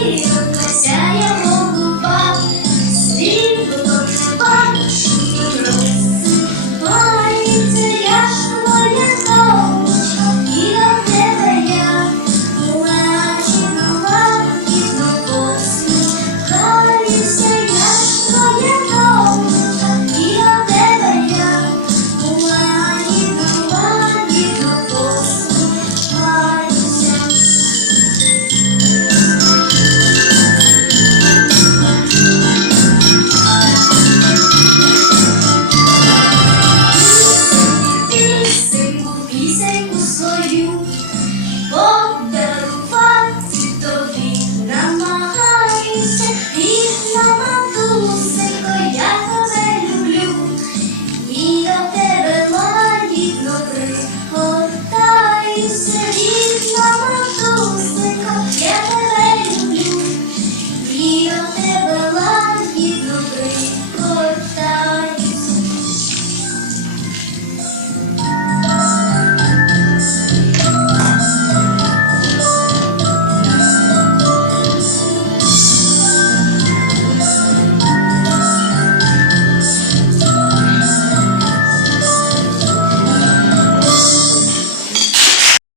Сердце